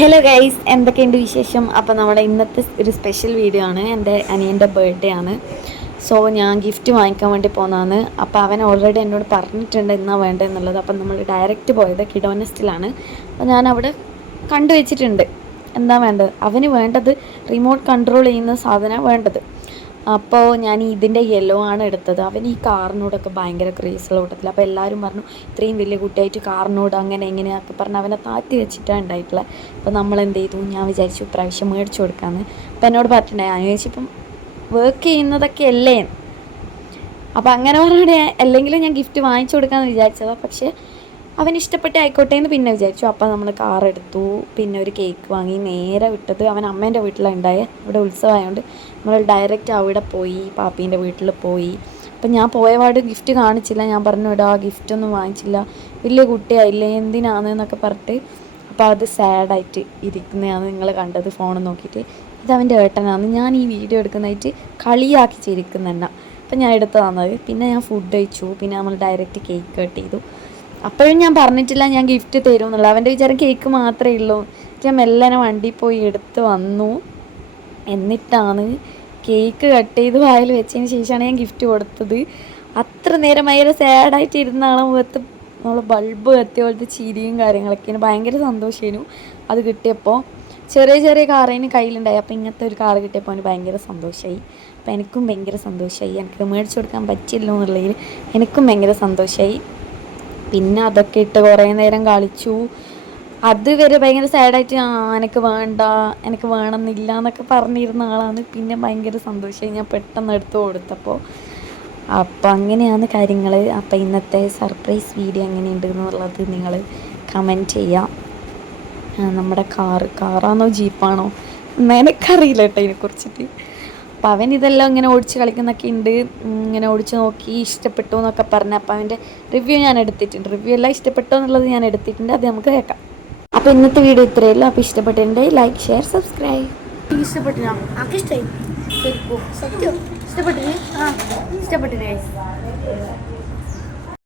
Hello guys, എന്തൊക്കെയുണ്ട് വിശേഷം? അപ്പോൾ നമ്മുടെ ഇന്നത്തെ ഒരു സ്പെഷ്യൽ വീഡിയോ ആണ്. എൻ്റെ അനിയൻ്റെ ബർത്ത്ഡേ ആണ്. സോ ഞാൻ ഗിഫ്റ്റ് വാങ്ങിക്കാൻ വേണ്ടി പോകുന്നതാണ്. അപ്പോൾ അവൻ ഓൾറെഡി എന്നോട് പറഞ്ഞിട്ടുണ്ട് എന്നാ വേണ്ടതെന്നുള്ളത്. അപ്പം നമ്മൾ ഡയറക്റ്റ് പോയത് കിഡോനെസ്റ്റിലാണ്. അപ്പോൾ ഞാൻ അവിടെ കണ്ടുവച്ചിട്ടുണ്ട് എന്താ വേണ്ടത്. അവന് വേണ്ടത് റിമോട്ട് കൺട്രോൾ ചെയ്യുന്ന സാധനമാണ് വേണ്ടത്. അപ്പോൾ ഞാൻ ഇതിൻ്റെ യെല്ലോ ആണ് എടുത്തത്. അവൻ ഈ കാറിനോടൊക്കെ ഭയങ്കര ക്രേസുള്ള കൂട്ടത്തിൽ. അപ്പോൾ എല്ലാവരും പറഞ്ഞു ഇത്രയും വലിയ കുട്ടിയായിട്ട് കാറിനോട് അങ്ങനെ എങ്ങനെയൊക്കെ പറഞ്ഞ് അവനെ താത്തി വെച്ചിട്ടാണ് ഉണ്ടായിട്ടുള്ളത്. അപ്പോൾ നമ്മൾ എന്ത് ചെയ്തു, ഞാൻ വിചാരിച്ചു ഇപ്രാവശ്യം മേടിച്ചു കൊടുക്കാമെന്ന്. അപ്പോൾ എന്നോട് പറഞ്ഞിട്ടുണ്ടായി, ഞാൻ ചോദിച്ചപ്പം വർക്ക് ചെയ്യുന്നതൊക്കെ അല്ലേ. അപ്പോൾ അങ്ങനെ പറഞ്ഞിട്ട് അല്ലെങ്കിലും ഞാൻ ഗിഫ്റ്റ് വാങ്ങിച്ചു കൊടുക്കാമെന്ന് വിചാരിച്ചതാണ്. പക്ഷേ അവന് ഇഷ്ടപ്പെട്ട ആയിക്കോട്ടെ എന്ന് പിന്നെ വിചാരിച്ചു. അപ്പോൾ നമ്മൾ കാർ എടുത്തു, പിന്നെ ഒരു കേക്ക് വാങ്ങി നേരെ വിട്ടത് അവൻ അമ്മേൻ്റെ വീട്ടിലാണ് ഉണ്ടായത്. ഇവിടെ ഉത്സവമായതുകൊണ്ട് നമ്മൾ ഡയറക്റ്റ് അവിടെ പോയി, പാപ്പീൻ്റെ വീട്ടിൽ പോയി. അപ്പം ഞാൻ പോയപാട് ഗിഫ്റ്റ് കാണിച്ചില്ല. ഞാൻ പറഞ്ഞു വിടാ ഗിഫ്റ്റൊന്നും വാങ്ങിച്ചില്ല, വലിയ കുട്ടിയായില്ലേ എന്തിനാണെന്നൊക്കെ പറഞ്ഞിട്ട്. അപ്പോൾ അത് സാഡായിട്ട് ഇരിക്കുന്നതാണ് നിങ്ങൾ കണ്ടത് ഫോൺ നോക്കിയിട്ട്. ഇതവൻ്റെ ഏട്ടനാണ്. ഞാൻ ഈ വീഡിയോ എടുക്കുന്നതായിട്ട് കളിയാക്കി ചിരിക്കുന്നെന്നാ. അപ്പം ഞാൻ എടുത്ത് തന്നത്. പിന്നെ ഞാൻ ഫുഡ് കഴിച്ചു. പിന്നെ നമ്മൾ ഡയറക്റ്റ് കേക്ക് കട്ട് ചെയ്തു. അപ്പോഴും ഞാൻ പറഞ്ഞിട്ടില്ല ഞാൻ ഗിഫ്റ്റ് തരും എന്നുള്ളത്. അവൻ്റെ വിചാരം കേക്ക് മാത്രമേ ഉള്ളൂ. ഞാൻ മെല്ലനെ വണ്ടി പോയി എടുത്ത് വന്നു. എന്നിട്ടാണ് കേക്ക് കട്ട് ചെയ്ത് വായിൽ വെച്ചതിന് ശേഷമാണ് ഞാൻ ഗിഫ്റ്റ് കൊടുത്തത്. അത്ര നേരം ഭയങ്കര സാഡായിട്ട് ഇരുന്നാണ് മുഖത്ത് നമ്മൾ ബൾബ് കത്തിയ പോലത്തെ ചിരിയും കാര്യങ്ങളൊക്കെ. ഭയങ്കര സന്തോഷമായിരുന്നു അത് കിട്ടിയപ്പോൾ. ചെറിയ ചെറിയ കാറിന് കയ്യിലുണ്ടായി. അപ്പോൾ ഇങ്ങനത്തെ ഒരു കാറ് കിട്ടിയപ്പോൾ അവന് ഭയങ്കര സന്തോഷമായി. അപ്പോൾ എനിക്കും ഭയങ്കര സന്തോഷമായി. എനിക്ക് മേടിച്ചു കൊടുക്കാൻ പറ്റിയല്ലോ എന്നുള്ളതിൽ എനിക്കും ഭയങ്കര സന്തോഷമായി. പിന്നെ അതൊക്കെ ഇട്ട് കുറേ നേരം കളിച്ചു. അതുവരെ ഭയങ്കര സാഡായിട്ട് എനിക്ക് വേണ്ട, എനിക്ക് വേണമെന്നില്ല എന്നൊക്കെ പറഞ്ഞിരുന്ന ആളാണ്. പിന്നെ ഭയങ്കര സന്തോഷമായി ഞാൻ പെട്ടെന്ന് എടുത്ത് കൊടുത്തപ്പോൾ. അപ്പോൾ അങ്ങനെയാണ് കാര്യങ്ങൾ. അപ്പോൾ ഇന്നത്തെ സർപ്രൈസ് വീഡിയോ എങ്ങനെയുണ്ട് എന്നുള്ളത് നിങ്ങൾ കമൻറ്റ് ചെയ്യാം. നമ്മുടെ കാറാണോ ജീപ്പാണോ എന്ന് എനിക്കറിയില്ല കേട്ടോ ഇതിനെക്കുറിച്ചിട്ട്. അപ്പോൾ അവൻ ഇതെല്ലാം ഇങ്ങനെ ഓടിച്ച് കളിക്കുന്നൊക്കെ ഉണ്ട്. ഇങ്ങനെ ഓടിച്ച് നോക്കി ഇഷ്ടപ്പെട്ടു എന്നൊക്കെ പറഞ്ഞു. അപ്പോൾ അവൻ്റെ റിവ്യൂ ഞാൻ എടുത്തിട്ടുണ്ട്. റിവ്യൂ എല്ലാം ഇഷ്ടപ്പെട്ടോ എന്നുള്ളത് ഞാൻ എടുത്തിട്ടുണ്ട്. അത് നമുക്ക് കേൾക്കാം. അപ്പോൾ ഇന്നത്തെ വീഡിയോ ഇത്രയേ ഉള്ളൂ. അപ്പോൾ ഇഷ്ടപ്പെട്ടിട്ടുണ്ട് ലൈക്ക്, ഷെയർ, സബ്സ്ക്രൈബ്. ഇഷ്ടപ്പെട്ടില്ല ഇഷ്ടപ്പെട്ടില്ലേ ഇഷ്ടപ്പെട്ടില്ലേ